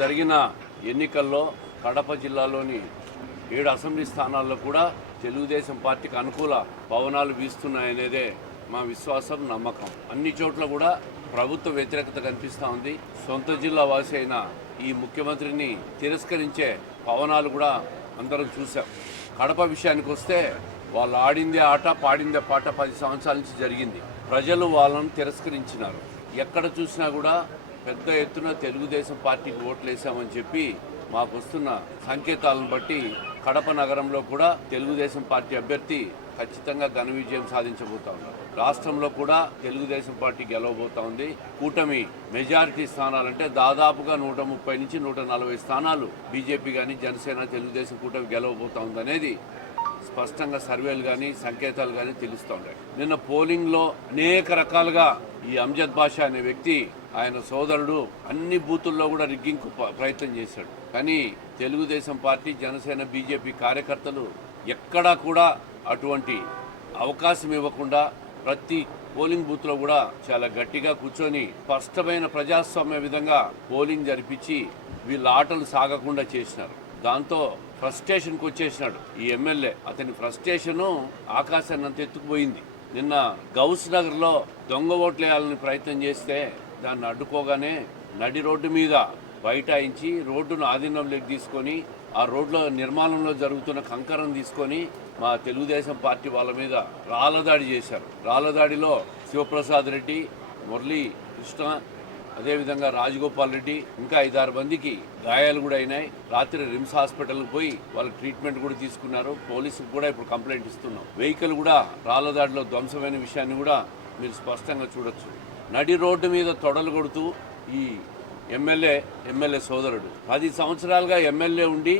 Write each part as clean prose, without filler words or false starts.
జరిగిన ఎన్నికల్లో కడప జిల్లాలోని 7 అసెంబ్లీ స్థానాల్లో కూడా తెలుగుదేశం పార్టీకి అనుకూల పవనాలు వీస్తున్నాయనేదే మా విశ్వాసం, నమ్మకం. అన్ని చోట్ల కూడా ప్రభుత్వ వ్యతిరేకత కనిపిస్తూ ఉంది. సొంత జిల్లా వాసి అయిన ఈ ముఖ్యమంత్రిని తిరస్కరించే పవనాలు కూడా అందరం చూసాం. కడప విషయానికి వస్తే వాళ్ళు ఆడిందే ఆట, పాడిందే పాట 10 సంవత్సరాల నుంచి జరిగింది. ప్రజలు వాళ్ళను తిరస్కరించినారు. ఎక్కడ చూసినా కూడా పెద్ద ఎత్తున తెలుగుదేశం పార్టీకి ఓట్లు వేసామని చెప్పి మాకు వస్తున్న సంకేతాలను బట్టి కడప నగరంలో కూడా తెలుగుదేశం పార్టీ అభ్యర్థి ఖచ్చితంగా ఘన విజయం సాధించబోతా ఉన్నారు. రాష్ట్రంలో కూడా తెలుగుదేశం పార్టీ గెలవబోతా ఉంది. కూటమి మెజారిటీ స్థానాలంటే దాదాపుగా 130 నుంచి 140 స్థానాలు బీజేపీ కానీ, జనసేన, తెలుగుదేశం కూటమి గెలవబోతా ఉంది అనేది స్పష్టంగా సర్వేలు కానీ, సంకేతాలు కానీ తెలుస్తూ ఉన్నాయి. నిన్న పోలింగ్లో అనేక రకాలుగా ఈ అమ్జద్ బాషా అనే వ్యక్తి, ఆయన సోదరుడు అన్ని బూతుల్లో కూడా రిగ్గింగ్కు ప్రయత్నం చేశాడు. కానీ తెలుగుదేశం పార్టీ, జనసేన, బీజేపీ కార్యకర్తలు ఎక్కడా కూడా అటువంటి అవకాశం ఇవ్వకుండా ప్రతి పోలింగ్ బూత్లో కూడా చాలా గట్టిగా కూర్చొని స్పష్టమైన ప్రజాస్వామ్య విధంగా పోలింగ్ జరిపించి వీళ్ళ ఆటలు సాగకుండా చేసినారు. దాంతో ఫ్రస్ట్రేషన్కి వచ్చేసినాడు ఈ ఎమ్మెల్యే. అతని ఫ్రస్ట్రేషను ఆకాశాన్ని అంత ఎత్తుకుపోయింది. నిన్న గౌస్ నగర్లో దొంగ ఓట్లు వేయాలని ప్రయత్నం చేస్తే దాన్ని అడ్డుకోగానే నడి రోడ్డు మీద బైఠాయించి రోడ్డును ఆధీనంలోకి తీసుకొని ఆ రోడ్లో నిర్మాణంలో జరుగుతున్న కంకరం తీసుకొని మా తెలుగుదేశం పార్టీ వాళ్ళ మీద రాళ్లదాడి చేశారు. రాళ్లదాడిలో శివప్రసాద్ రెడ్డి, మురళీ కృష్ణ, అదేవిధంగా రాజగోపాల్ రెడ్డి, ఇంకా 5-6 మందికి గాయాలు కూడా అయినాయి. రాత్రి రిమ్స్ హాస్పిటల్కి పోయి వాళ్ళ ట్రీట్మెంట్ కూడా తీసుకున్నారు. పోలీసుకు కూడా ఇప్పుడు కంప్లైంట్ ఇస్తున్నాం. వెహికల్ కూడా రాళ్లదాడిలో ధ్వంసమైన విషయాన్ని కూడా మీరు స్పష్టంగా చూడొచ్చు. నడి రోడ్డు మీద తొడలు కొడుతూ ఈ ఎమ్మెల్యే సోదరుడు 10 సంవత్సరాలుగా ఎమ్మెల్యే ఉండి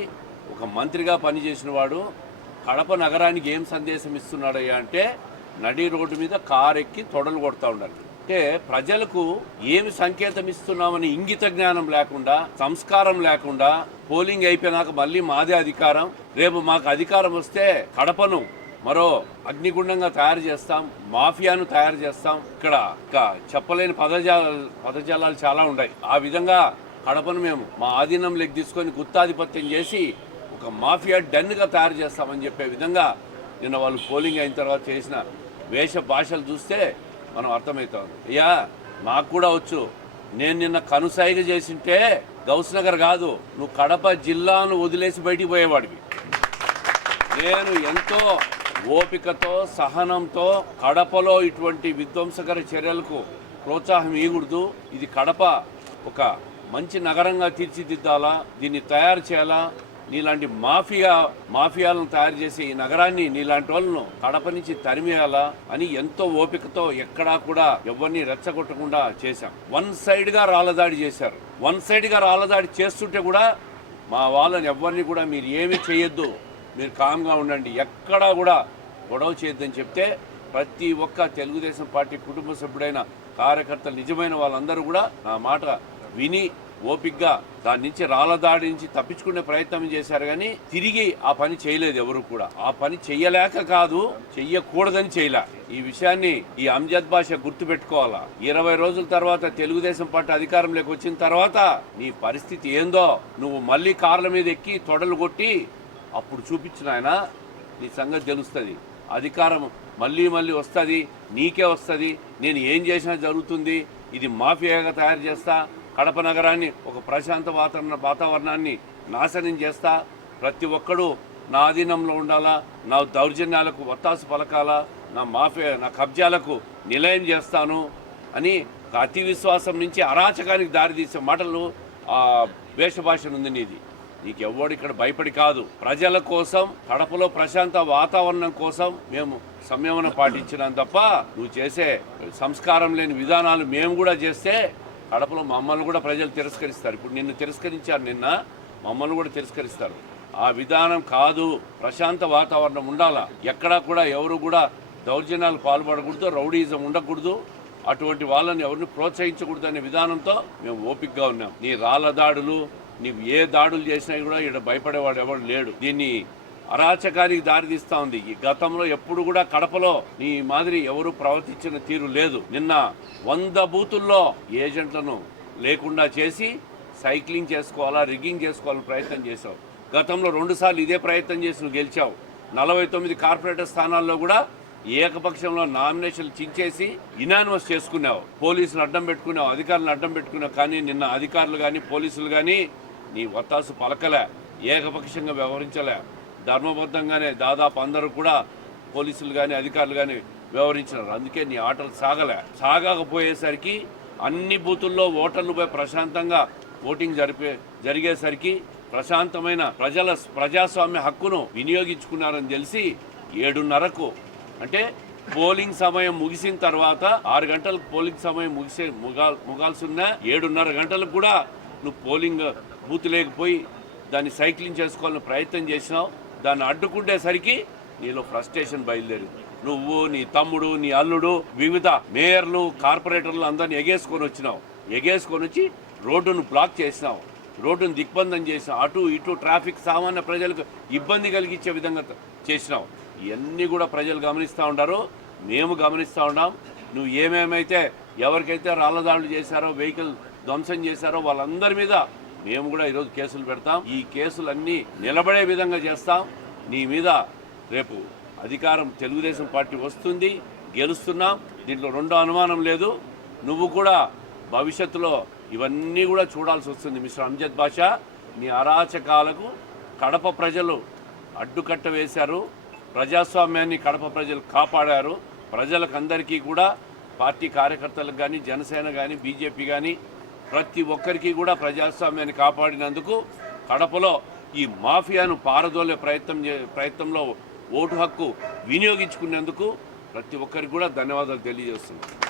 ఒక మంత్రిగా పనిచేసిన వాడు కడప నగరానికి ఏం సందేశం ఇస్తున్నాడయ్యా అంటే నడి రోడ్డు మీద కారు ఎక్కి తొడలు కొడతా ఉండాలి. అంటే ప్రజలకు ఏమి సంకేతం ఇస్తున్నామని ఇంగిత జ్ఞానం లేకుండా, సంస్కారం లేకుండా, పోలింగ్ అయిపోయినాక మళ్ళీ మాదే అధికారం, రేపు మాకు అధికారం వస్తే కడపను మరో అగ్నిగుండంగా తయారు చేస్తాం, మాఫియాను తయారు చేస్తాం, ఇక్కడ చెప్పలేని పదజాలాలు చాలా ఉన్నాయి. ఆ విధంగా కడపను మేము మా ఆధీనంలోకి తీసుకొని గుత్తాధిపత్యం చేసి ఒక మాఫియా డన్గా తయారు చేస్తామని చెప్పే విధంగా నిన్న వాళ్ళు పోలింగ్ అయిన తర్వాత చేసిన వేష భాషలు చూస్తే మనం అర్థమవుతాం. అయ్యా నాకు కూడా వచ్చు, నేను నిన్న కనుసైగ చేసింటే గౌస్ నగర్ కాదు, నువ్వు కడప జిల్లాను వదిలేసి బయటికి పోయేవాడివి. నేను ఎంతో ఓపికతో, సహనంతో కడపలో ఇటువంటి విధ్వంసకర చర్యలకు ప్రోత్సాహం ఇవ్వకూడదు. ఇది కడప ఒక మంచి నగరంగా తీర్చిదిద్దాలా, దీన్ని తయారు చేయాలా, నీలాంటి మాఫియాలను తయారు చేసి ఈ నగరాన్ని, నీలాంటి వాళ్ళను కడప నుంచి తరిమేయాలా అని ఎంతో ఓపికతో ఎక్కడా కూడా ఎవరిని రెచ్చగొట్టకుండా చేశాం. 1 సైడ్గా రాళ్లదాడి చేశారు. 1 సైడ్గా రాళ్లదాడి చేస్తుంటే కూడా మా వాళ్ళని ఎవరిని కూడా మీరు ఏమీ చేయొద్దు, మీరు కామ్గా ఉండండి, ఎక్కడా కూడా గొడవ చేయొద్దని చెప్తే ప్రతి ఒక్క తెలుగుదేశం పార్టీ కుటుంబ సభ్యుడైన కార్యకర్తలు, నిజమైన వాళ్ళందరూ కూడా నా మాట విని ఓపిక్గా దాని నుంచి రాళ్లదాడి నుంచి తప్పించుకునే ప్రయత్నం చేశారు. కానీ తిరిగి ఆ పని చేయలేదు ఎవరు కూడా. ఆ పని చెయ్యలేక కాదు, చెయ్యకూడదని చేయలే. ఈ విషయాన్ని ఈ అమ్జద్ బాషా గుర్తుపెట్టుకోవాలా. 20 రోజుల తర్వాత తెలుగుదేశం పార్టీ అధికారంలోకి వచ్చిన తర్వాత నీ పరిస్థితి ఏందో నువ్వు మళ్ళీ కార్ల మీద ఎక్కి తొడలు కొట్టి అప్పుడు చూపించిన ఆయన నీ సంగతి తెలుస్తుంది. అధికారం మళ్ళీ వస్తుంది, నీకే వస్తుంది, నేను ఏం చేసినా జరుగుతుంది, ఇది మాఫియాగా తయారు చేస్తా, కడప నగరాన్ని ఒక ప్రశాంత వాతావరణాన్ని నాశనం చేస్తా, ప్రతి ఒక్కడు నా అధీనంలో ఉండాలా, నా దౌర్జన్యాలకు ఒత్తాసు పలకాలా, నా కబ్జాలకు నిలయం చేస్తాను అని అతి విశ్వాసం నుంచి అరాచకానికి దారితీసే మాటలు వేషభాష ఉంది నీది. నీకెవ్వడు ఇక్కడ భయపడి కాదు, ప్రజల కోసం, కడపలో ప్రశాంత వాతావరణం కోసం మేము సంయమనం పాటించినాం తప్ప నువ్వు చేసే సంస్కారం లేని విధానాలు మేము కూడా చేస్తే కడపలో మమ్మల్ని కూడా ప్రజలు తిరస్కరిస్తారు. ఇప్పుడు నిన్ను తిరస్కరించారు, నిన్న మమ్మల్ని కూడా తిరస్కరిస్తారు. ఆ విధానం కాదు. ప్రశాంత వాతావరణం ఉండాలా, ఎక్కడా కూడా ఎవరు కూడా దౌర్జన్యాలు పాల్పడకూడదు, రౌడీజం ఉండకూడదు, అటువంటి వాళ్ళని ఎవరిని ప్రోత్సహించకూడదు అనే విధానంతో మేము ఓపికగా ఉన్నాం. నీ రాళ్ల దాడులు, నీవు ఏ దాడులు చేసినా కూడా ఇక్కడ భయపడేవాడు ఎవరు లేడు. దీన్ని అరాచకానికి దారితీస్తా ఉంది. ఈ గతంలో ఎప్పుడు కూడా కడపలో నీ మాదిరి ఎవరు ప్రవర్తించిన తీరు లేదు. నిన్న 100 బూతుల్లో ఏజెంట్లను లేకుండా చేసి సైక్లింగ్ చేసుకోవాలా, రిగ్గింగ్ చేసుకోవాలని ప్రయత్నం చేసావు. గతంలో 2 సార్లు ఇదే ప్రయత్నం చేసి నువ్వు గెలిచావు. 49 కార్పొరేటర్ స్థానాల్లో కూడా ఏకపక్షంలో నామినేషన్లు చించేసి ఇనానిమస్ చేసుకున్నావు. పోలీసులు అడ్డం పెట్టుకున్నావు, అధికారులను అడ్డం పెట్టుకున్నావు. కానీ నిన్న అధికారులు కానీ పోలీసులు కానీ నీ వత్తాసు పలకలే, ఏకపక్షంగా వ్యవహరించలే. ధర్మబద్ధంగానే దాదాపు అందరూ కూడా పోలీసులు కానీ అధికారులు కానీ వ్యవహరించినారు. అందుకే నీ ఆటలు సాగకపోయేసరికి అన్ని బూతుల్లో ఓటర్లపై ప్రశాంతంగా ఓటింగ్ జరిగేసరికి ప్రశాంతమైన ప్రజాస్వామ్య హక్కును వినియోగించుకున్నారని తెలిసి 7:30కు అంటే పోలింగ్ సమయం ముగిసిన తర్వాత 6 గంటలకు పోలింగ్ సమయం ముగాల్సి ఉన్న 7:30 గంటలకు కూడా నువ్వు పోలింగ్ బూత్ లేకపోయి దాన్ని సైక్లింగ్ చేసుకోవాలని ప్రయత్నం చేసినావు. దాన్ని అడ్డుకుంటేసరికి నీలో ఫ్రస్ట్రేషన్ బయలుదేరింది. నువ్వు, నీ తమ్ముడు, నీ అల్లుడు, వివిధ మేయర్లు, కార్పొరేటర్లు అందరినీ ఎగేసుకొని వచ్చి రోడ్డును బ్లాక్ చేసినావు, రోడ్డును దిగ్బంధం చేసినావు. అటు ఇటు ట్రాఫిక్ సామాన్య ప్రజలకు ఇబ్బంది కలిగించే విధంగా చేసినావు. ఇవన్నీ కూడా ప్రజలు గమనిస్తూ ఉంటారు, మేము గమనిస్తూ ఉన్నాం. నువ్వు ఏమేమైతే ఎవరికైతే రాళ్లదాడులు చేశారో, వెహికల్ ధ్వంసం చేశారో వాళ్ళందరి మీద మేము కూడా ఈరోజు కేసులు పెడతాం. ఈ కేసులన్నీ నిలబడే విధంగా చేస్తాం. నీ మీద రేపు అధికారం తెలుగుదేశం పార్టీ వస్తుంది, గెలుస్తున్నాం. దీంట్లో రెండో అనుమానం లేదు. నువ్వు కూడా భవిష్యత్తులో ఇవన్నీ కూడా చూడాల్సి వస్తుంది. మిస్టర్ అంజద్ బాషా, నీ అరాచకాలకు కడప ప్రజలు అడ్డుకట్ట వేశారు. ప్రజాస్వామ్యాన్ని కడప ప్రజలు కాపాడారు. ప్రజలకందరికీ కూడా, పార్టీ కార్యకర్తలకు కానీ, జనసేన కానీ, బీజేపీ కానీ ప్రతి ఒక్కరికి కూడా ప్రజాస్వామ్యాన్ని కాపాడినందుకు, కడపలో ఈ మాఫియాను పారదోలే ప్రయత్నంలో ఓటు హక్కు వినియోగించుకునేందుకు ప్రతి ఒక్కరికి కూడా ధన్యవాదాలు తెలియజేస్తున్నాను.